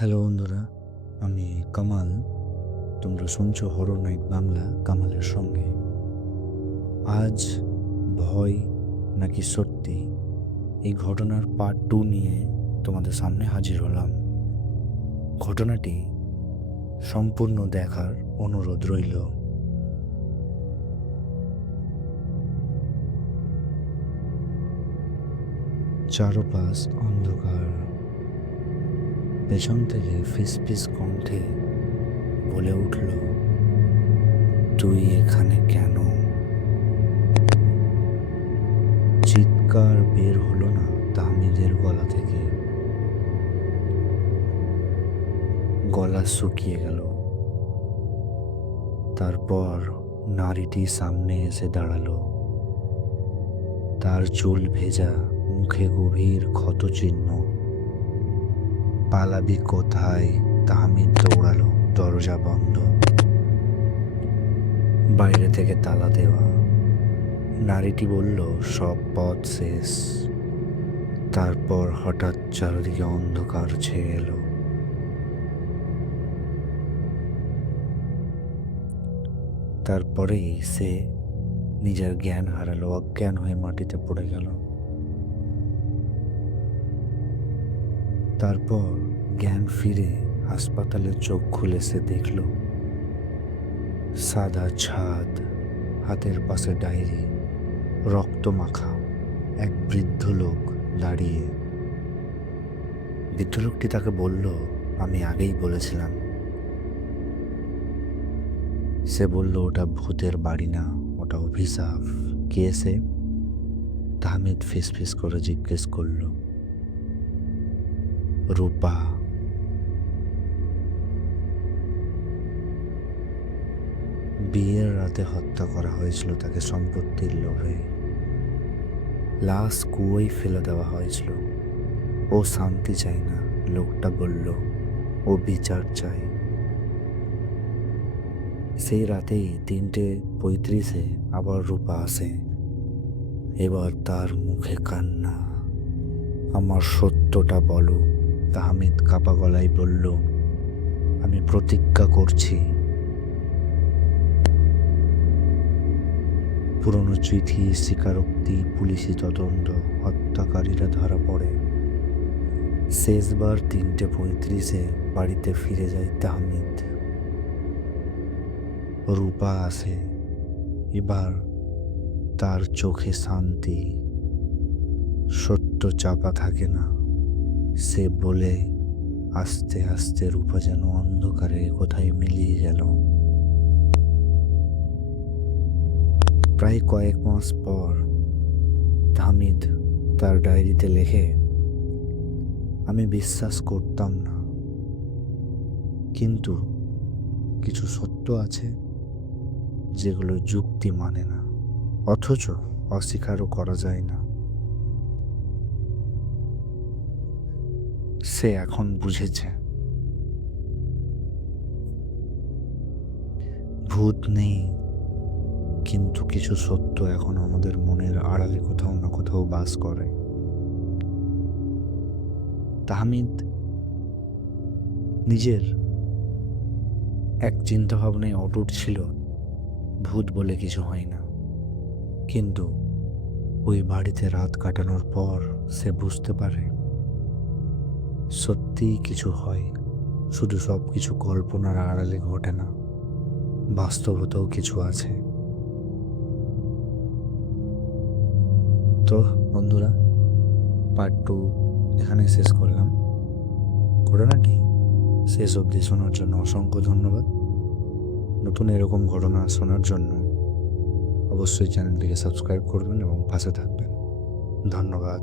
Hello বন্ধুরা, আমি কামাল। তোমরা শুনছো হরর নাইট বাংলা কামালের সঙ্গে। আজ ভয় নাকি সত্যি, এই ঘটনার পার্ট 2 নিয়ে তোমাদের সামনে হাজির হলাম। ঘটনাটি সম্পূর্ণ দেখার অনুরোধ রইল। চারপাশ অন্ধকার। পেছন থেকে ফিসফিস কণ্ঠে বলে উঠল, তুই এখানে কেন? চিৎকার বের হলো না তাহমিদের গলা থেকে। গলা শুকিয়ে গেল। তারপর নারীটি সামনে এসে দাঁড়ালো। তার চুল ভেজা, মুখে গভীর ক্ষতচিহ্ন। পালাবি কোথায়? তাহমিদ দৌড়ালো। দরজা বন্ধ, বাইরে থেকে তালা দেওয়া। নারীটি বলল, সব পথ শেষ। তারপর হঠাৎ চারিদিকে অন্ধকার ছেয়ে এলো। তারপরেই সে নিজের জ্ঞান হারালো, অজ্ঞান হয়ে মাটিতে পড়ে গেল। তারপর জ্ঞান ফিরে হাসপাতালে চোখ খুলে সে দেখল সাদা ছাদ, হাতের পাশে ডায়েরি, রক্ত মাখা এক বৃদ্ধ লোক দাঁড়িয়ে। বৃদ্ধ লোকটি তাকে বলল, আমি আগেই বলেছিলাম। সে বলল, ওটা ভূতের বাড়ি না, ওটা অভিশাপ। কে সে? তাহমিদ ফিসফিস করে জিজ্ঞেস করল। রূপা। বিয়ের রাতে হত্যা করা হয়েছিল তাকে সম্পত্তির লোভে। লাশ কুয়োয় ফেলে দেওয়া হয়েছিল। ও শান্তি চায় না, লোকটা বলল। ও বিচার চায়। সেই রাতেই ৩:৩৫ আবার রূপা আসে। এবার তার মুখে কান্না। আমার সত্যটা বলো, তাহমিদ কাপা গলায় বলল। আমি প্রতিজ্ঞা করছি। পুরনো চিঠি, স্বীকারোক্তি, পুলিশি তদন্ত, হত্যাকারীরা ধরা পড়ে। শেষবার ৩:৩৫ বাড়িতে ফিরে যায় তাহমিদ। রূপা আসে। এবার তার চোখে শান্তি। সত্য চাপা থাকে না। সে বলে, আস্তে আস্তে রূপা যেন অন্ধকারে কোথায় মিলিয়ে গেল। প্রায় কয়েক মাস পর তাহমিদ তার ডায়েরিতে লেখে, আমি বিশ্বাস করতাম না, কিন্তু কিছু সত্য আছে যেগুলো যুক্তি মানে না, অথচ অস্বীকারও করা যায় না। সে এখন বুঝেছে, ভূত নেই, কিন্তু কিছু সত্য এখন আমাদের মনের আড়ালে কোথাও না কোথাও বাস করে। তাহমিদ নিজের এক চিন্তা ভাবনায় অটুট ছিল, ভূত বলে কিছু হয় না। কিন্তু ওই বাড়িতে রাত কাটানোর পর সে বুঝতে পারে সত্যিই কিছু হয়। শুধু সব কিছু কল্পনার আড়ালে ঘটে না, বাস্তবতাও কিছু আছে। তো বন্ধুরা, পার্ট 2 এখানে শেষ করলাম। ঘটনাটি শেষ অবধি শোনার জন্য অসংখ্য ধন্যবাদ। নতুন এরকম ঘটনা শোনার জন্য অবশ্যই চ্যানেলটিকে সাবস্ক্রাইব করবেন এবং পাশে থাকবেন। ধন্যবাদ।